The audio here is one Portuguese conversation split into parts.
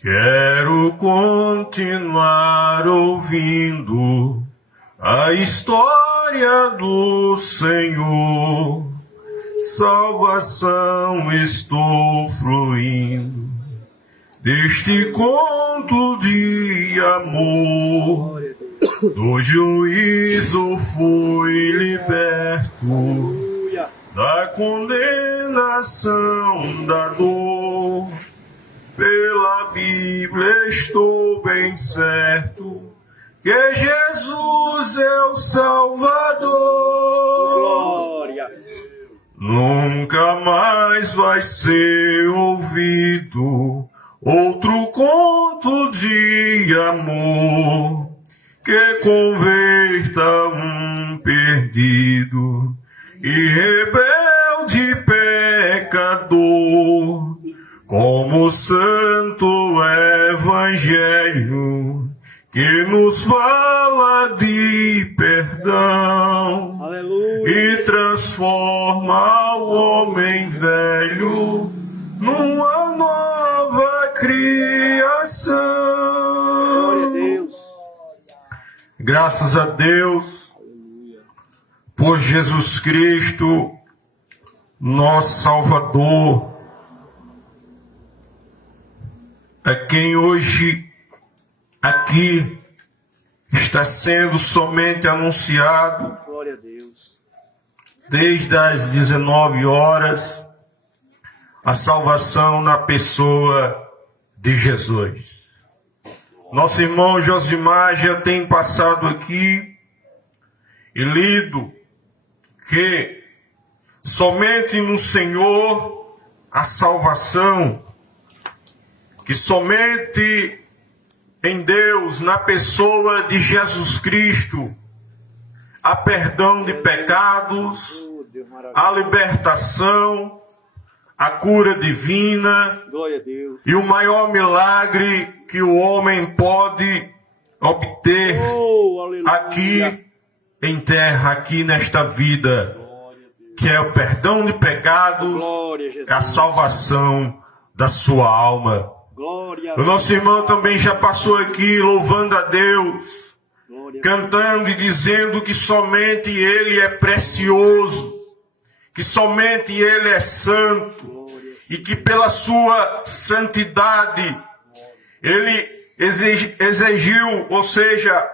Quero continuar ouvindo a história do Senhor. Salvação estou fluindo deste conto de amor. Do juízo fui liberto, da condenação da dor. Pela Bíblia estou bem certo que Jesus é o Salvador. Glória. Nunca mais vai ser ouvido outro conto de amor que converta um perdido e rebelde pecador, como o santo evangelho que nos fala de perdão. Aleluia. E transforma o homem velho numa nova criação. Glória a Deus. Graças a Deus por Jesus Cristo, nosso Salvador, a quem hoje aqui está sendo somente anunciado Glória a Deus. desde as 19 horas a salvação na pessoa de Jesus. Nosso irmão Josimar já tem passado aqui e lido que somente no Senhor a salvação, que somente em Deus, na pessoa de Jesus Cristo, há perdão de pecados, Oh, Deus maravilhoso. a libertação, a cura divina Glória a Deus. e o maior milagre que o homem pode obter Oh, aleluia. aqui em terra, aqui nesta vida, que é o perdão de pecados, Glória a Jesus. a salvação da sua alma. Glória a O nosso irmão também já passou aqui louvando a Deus, Glória a cantando e dizendo que somente Ele é precioso, que somente Ele é santo, Glória. e que pela sua santidade Ele exigiu, ou seja,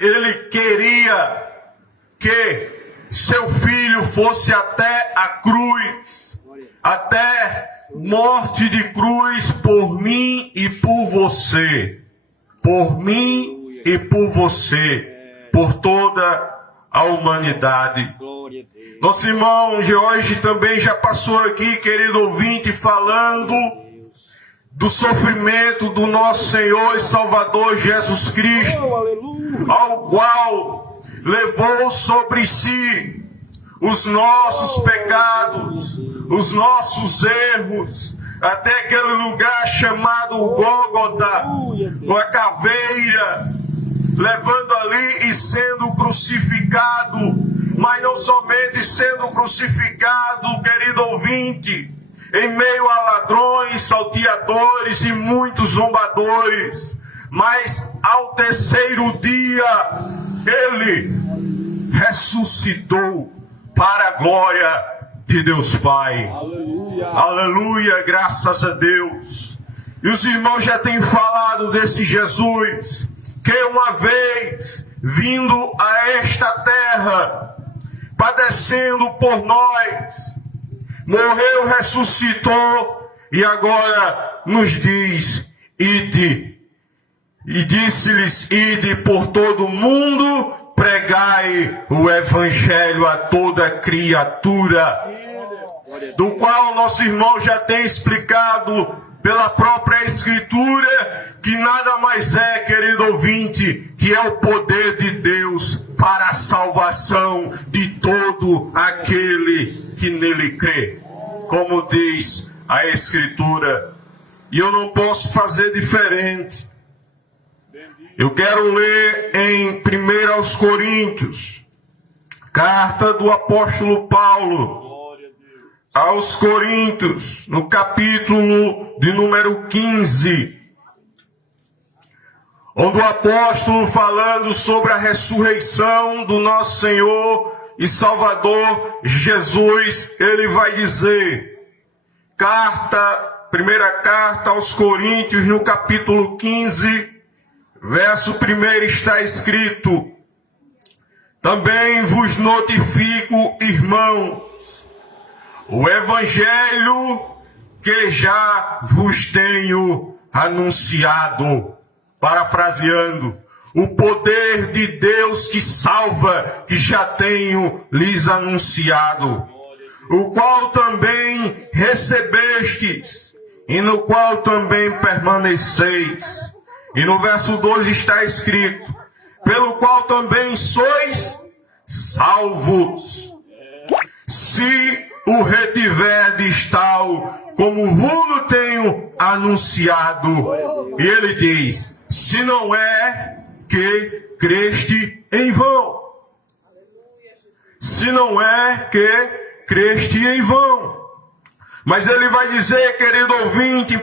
Ele queria que seu filho fosse até a cruz, até morte de cruz por mim e por você, por mim e por você, por toda a humanidade. Glória a Deus. Nosso irmão George também já passou aqui, querido ouvinte, falando do sofrimento do nosso Senhor e Salvador Jesus Cristo, Oh, aleluia. ao qual levou sobre si os nossos pecados, os nossos erros, até aquele lugar chamado Gólgota, ou a caveira, levando ali e sendo crucificado, mas não somente sendo crucificado, querido ouvinte, em meio a ladrões, salteadores e muitos zombadores, mas ao terceiro dia ele ressuscitou para a glória de Deus Pai. Aleluia. Aleluia, graças a Deus. E os irmãos já têm falado desse Jesus, que uma vez vindo a esta terra, padecendo por nós, morreu, ressuscitou e agora nos diz: ide. E disse-lhes: ide por todo o mundo, pregai o evangelho a toda criatura, do qual nosso irmão já tem explicado pela própria Escritura, que nada mais é, querido ouvinte, que é o poder de Deus para a salvação de todo aquele que nele crê, como diz a Escritura. E eu não posso fazer diferente. Eu quero ler em 1 Coríntios, carta do apóstolo Paulo aos Coríntios, no capítulo de número 15, onde o apóstolo, falando sobre a ressurreição do nosso Senhor e Salvador Jesus, ele vai dizer, primeira carta aos Coríntios, no capítulo 15, verso 1 está escrito: também vos notifico, irmãos, o evangelho que já vos tenho anunciado. Parafraseando, o poder de Deus que salva, que já tenho lhes anunciado, o qual também recebestes, e no qual também permaneceis. E no verso 2 está escrito, pelo qual também sois salvos, se o retiverdes tal como vos tenho anunciado. E ele diz, se não é que creste em vão. Se não é que creste em vão. Mas ele vai dizer, querido ouvinte, em 1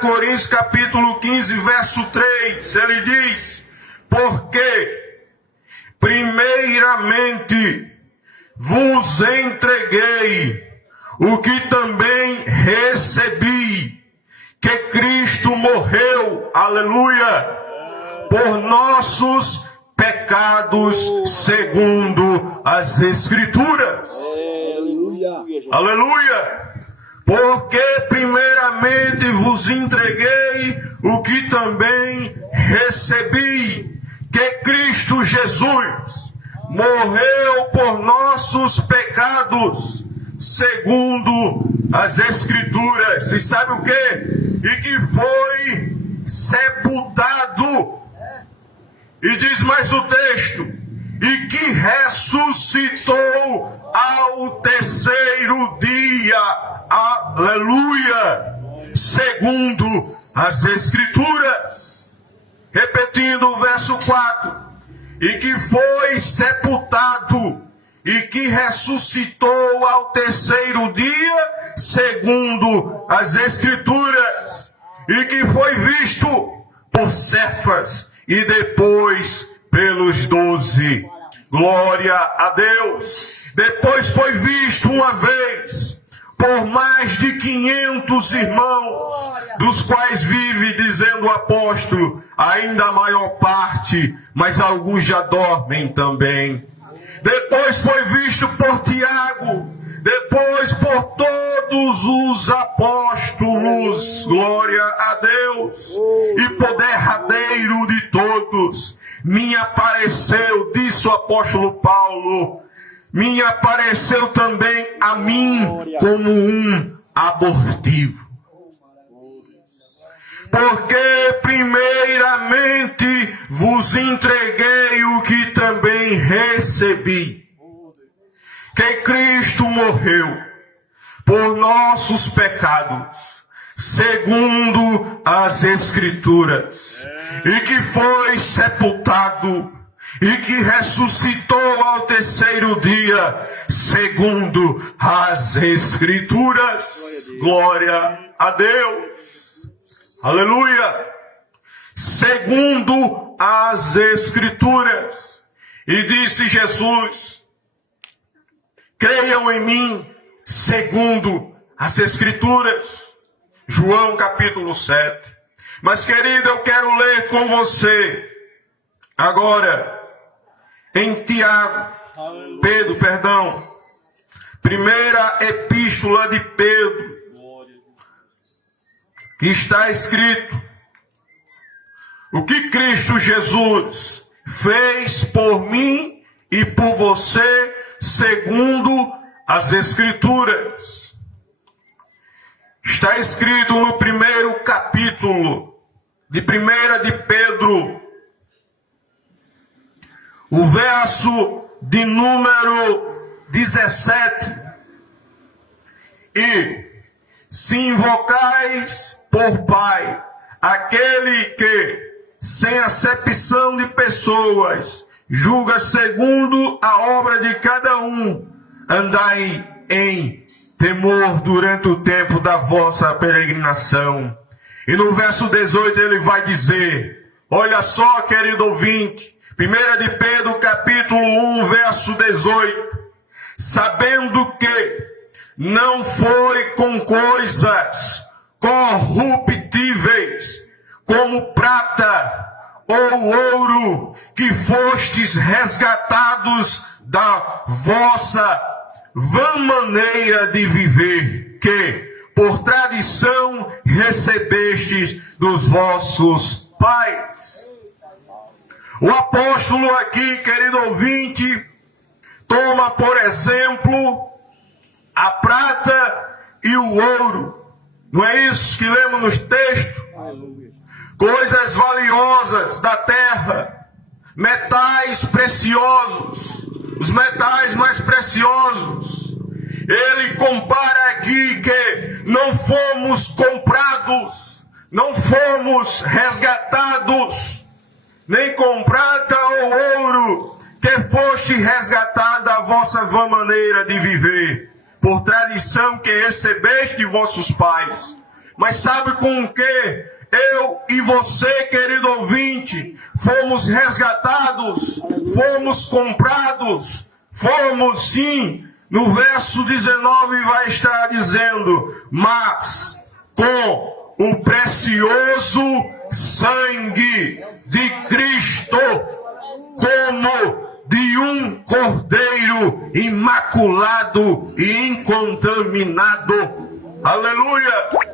Coríntios capítulo 15, verso 3, ele diz, porque primeiramente vos entreguei o que também recebi, que Cristo morreu, aleluia, por nossos pecados segundo as Escrituras. Aleluia. Aleluia. Porque primeiramente vos entreguei o que também recebi, que Cristo Jesus morreu por nossos pecados segundo as Escrituras. E sabe o que? E que foi sepultado. E diz mais o texto, e que ressuscitou ao terceiro dia. Aleluia! Segundo as Escrituras. Repetindo o verso 4. E que foi sepultado, e que ressuscitou ao terceiro dia, segundo as Escrituras. E que foi visto por Cefas, e depois pelos 12. Glória a Deus. Depois foi visto uma vez por mais de 500 irmãos, dos quais vive, dizendo o apóstolo, ainda a maior parte, mas alguns já dormem também. Depois foi visto por Tiago, depois por todos os apóstolos, glória a Deus, e por derradeiro de todos, me apareceu, disse o apóstolo Paulo, me apareceu também a mim como um abortivo. Porque primeiramente vos entreguei o que também recebi, que Cristo morreu por nossos pecados, segundo as Escrituras, e que foi sepultado, e que ressuscitou ao terceiro dia, segundo as Escrituras. Glória a Deus. Aleluia. Segundo as Escrituras. E disse Jesus, creiam em mim, segundo as Escrituras. João capítulo 7. Mas, querido, eu quero ler com você agora em primeira epístola de Pedro, que está escrito, o que Cristo Jesus fez por mim e por você, segundo as Escrituras. Está escrito no primeiro capítulo de 1 de Pedro, o verso de número 17. E se invocais por Pai aquele que, sem acepção de pessoas, julga segundo a obra de cada um, andai em temor durante o tempo da vossa peregrinação. E no verso 18 ele vai dizer, Olha só, querido ouvinte, 1 de Pedro, capítulo 1, verso 18. Sabendo que não foi com coisas corruptíveis, como prata ou ouro, que fostes resgatados da vossa vã maneira de viver, que por tradição recebestes dos vossos pais. O apóstolo aqui, querido ouvinte, toma por exemplo a prata e o ouro. Não é isso que lemos nos textos? Coisas valiosas da terra, metais preciosos, os metais mais preciosos. Ele compara aqui que não fomos comprados, não fomos resgatados, nem com prata ou ouro, que foste resgatado da vossa vã maneira de viver, por tradição que recebeste de vossos pais. Mas sabe com o que eu e você, querido ouvinte, fomos resgatados, fomos comprados, fomos sim. No verso 19 vai estar dizendo: mas com o precioso sangue de Cristo, como de um cordeiro imaculado e incontaminado. Aleluia!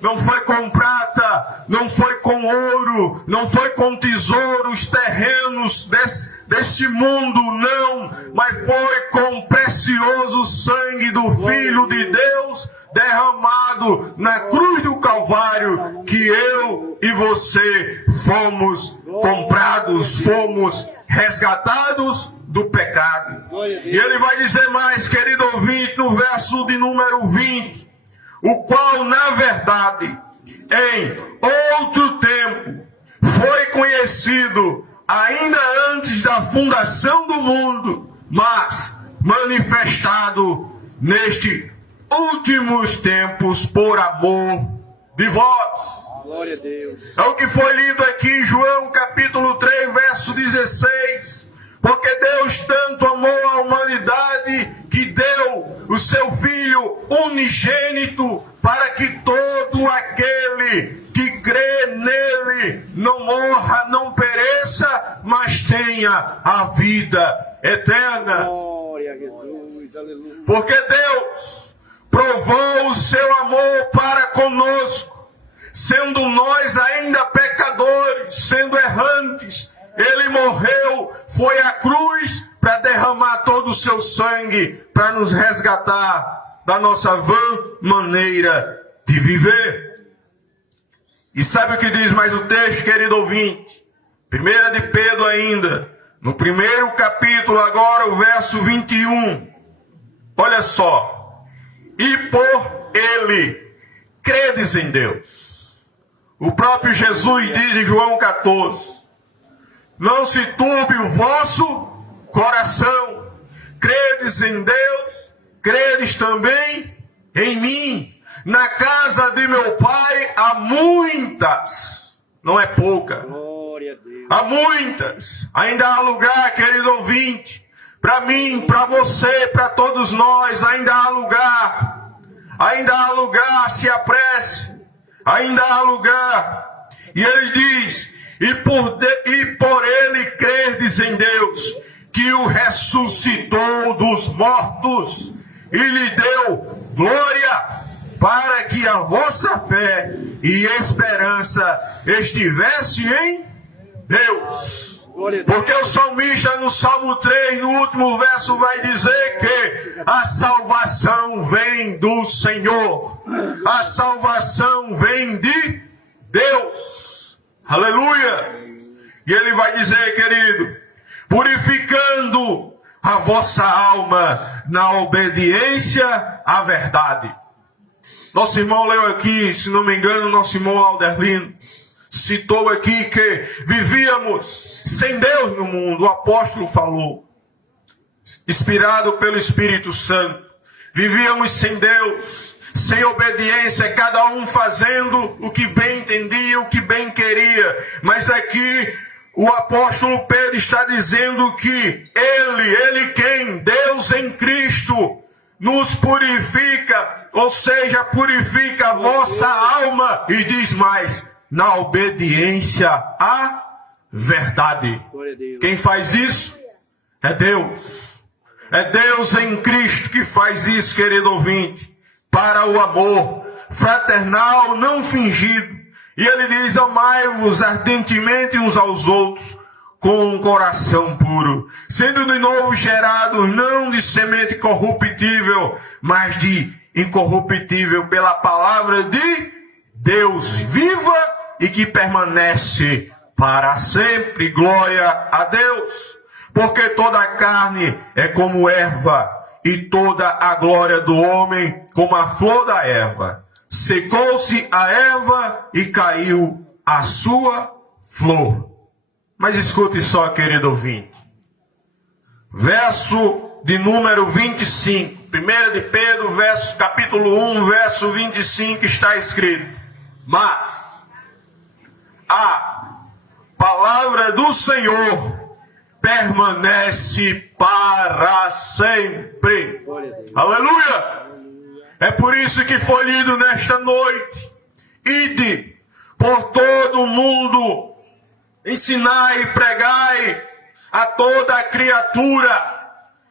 Não foi com prata, não foi com ouro, não foi com tesouros terrenos desse mundo, não. Mas foi com o precioso sangue do Filho de Deus derramado na cruz do Calvário, que eu e você fomos comprados, fomos resgatados do pecado. E ele vai dizer mais, querido ouvinte, no verso de número 20. O qual, na verdade, em outro tempo, foi conhecido ainda antes da fundação do mundo, mas manifestado nestes últimos tempos por amor de vós. Glória a Deus. É o que foi lido aqui em João capítulo 3, verso 16. Porque Deus tanto amou a humanidade que deu o seu Filho unigênito, para que todo aquele que crê nele não morra, não pereça, mas tenha a vida eterna. Glória a Jesus. Aleluia. Porque Deus provou o seu amor para conosco, sendo nós ainda pecadores, sendo errantes. Ele morreu, foi à cruz para derramar todo o seu sangue, para nos resgatar da nossa vã maneira de viver. E sabe o que diz mais o texto, querido ouvinte? 1 de Pedro ainda, no primeiro capítulo agora, o verso 21. Olha só. E por ele credes em Deus. O próprio Jesus diz em João 14. Não se turbe o vosso coração. Credes em Deus, credes também em mim. Na casa de meu Pai há muitas, não é pouca. Glória a Deus. Há muitas. Ainda há lugar, querido ouvinte. Para mim, para você, para todos nós, ainda há lugar. Ainda há lugar, se apresse. Ainda há lugar. E ele diz: e por ele crerdes em Deus, que o ressuscitou dos mortos e lhe deu glória, para que a vossa fé e esperança estivesse em Deus. Porque o salmista no Salmo 3, no último verso, vai dizer que a salvação vem do Senhor. A salvação vem de Deus. Aleluia! E ele vai dizer, querido, purificando a vossa alma na obediência à verdade. Nosso irmão leu aqui, se não me engano, nosso irmão Laudelino citou aqui que vivíamos sem Deus no mundo. O apóstolo falou, inspirado pelo Espírito Santo. Vivíamos sem Deus, sem obediência, cada um fazendo o que bem entendia, o que bem queria. Mas aqui o apóstolo Pedro está dizendo que Ele quem? Deus em Cristo nos purifica, ou seja, purifica a vossa alma, e diz mais, na obediência à verdade. Glória a Deus. Quem faz isso? É Deus. É Deus em Cristo que faz isso, querido ouvinte, para o amor fraternal não fingido. E ele diz, amai-vos ardentemente uns aos outros, com um coração puro, sendo de novo gerados, não de semente corruptível, mas de incorruptível, pela palavra de Deus viva e que permanece para sempre. Glória a Deus. Porque toda a carne é como erva, e toda a glória do homem como a flor da erva. Secou-se a erva e caiu a sua flor. Mas escute só, querido ouvinte. Verso de número 25. 1 de Pedro, capítulo 1, verso 25, está escrito. Mas a palavra do Senhor permanece para sempre. Glória a Deus. Aleluia! É por isso que foi lido nesta noite. Ide por todo o mundo, ensinai e pregai a toda a criatura.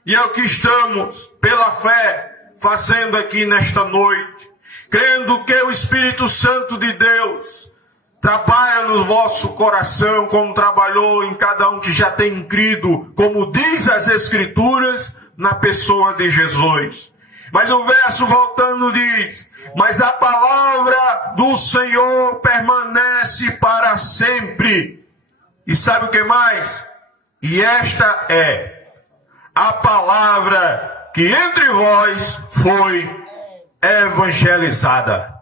E é o que estamos, pela fé, fazendo aqui nesta noite. Crendo que o Espírito Santo de Deus trabalha no vosso coração, como trabalhou em cada um que já tem crido, como diz as Escrituras, na pessoa de Jesus. Mas o verso voltando diz, mas a palavra do Senhor permanece para sempre. E sabe o que mais? E esta é a palavra que entre vós foi evangelizada.